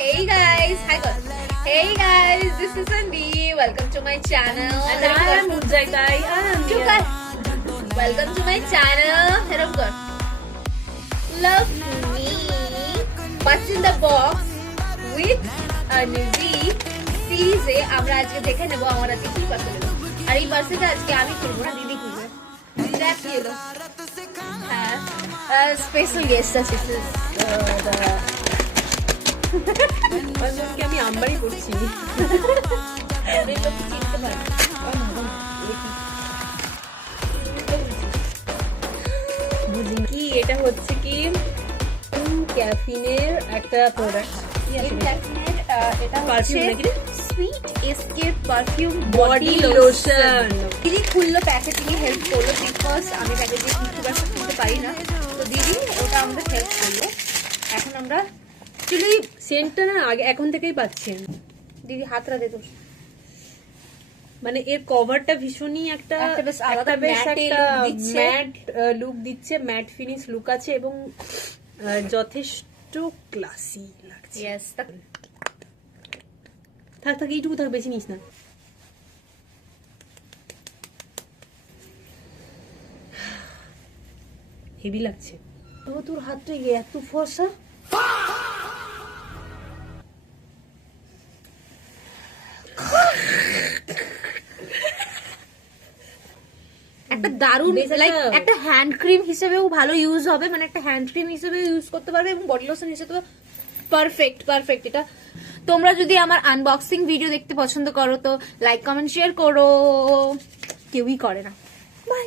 Hey guys, hi guys. Hey guys, this is Sandeep. Welcome to my channel. And I am Mujaitai. Welcome to my channel. Hello God. Love me. What's in the box with Anuzi series এ আমরা আজকে দেখে নেব আমার আজকে কি parcel এলো। আর এই পার্সেলটা আজকে আমি খুলবো না, দিদি খুলবে। দিদা কি এলো? হ্যাঁ, স্পেশাল গেস্ট আছে। আমি আমবারই করছি। কি এটা হচ্ছে কি ক্যাফিনের একটা প্রোডাক্ট। এটা হচ্ছে sweet escape perfume body lotion. দিদি খুললো, প্যাকেজিং হেল্প করলো, বিকজ আমি প্যাকেজিং খুব একটা খুলতে পারি না, তো দিদি ওটা আমাদের হেল্প করলো। এখন আমরা অ্যাকচুয়ালি সেন্টটা না আগে এখন থেকেই পাচ্ছেন। দিদি হাতরা দে তোর, মানে এর কভারটা ভীষণই একটা বেশ আলাদা ম্যাট লুক দিচ্ছে, ম্যাট ফিনিশ লুক আছে এবং যথেষ্ট ক্লাসি লাগছে। ইয়েস, থাক থাক এইটুকু থাক, বেশি নিস না। হেভি লাগছে। তোর হাতটা এত ফর্সা। একটা দারুণ লাইক একটা হ্যান্ড ক্রিম হিসেবেও ভালো ইউজ হবে, মানে একটা হ্যান্ড ক্রিম হিসেবে ইউজ করতে পারবে এবং বডি লোশন হিসেবে পারফেক্ট। এটা তোমরা যদি আমার আনবক্সিং ভিডিও দেখতে পছন্দ করো তো লাইক কমেন্ট শেয়ার করো, কেউই করে না। বাই।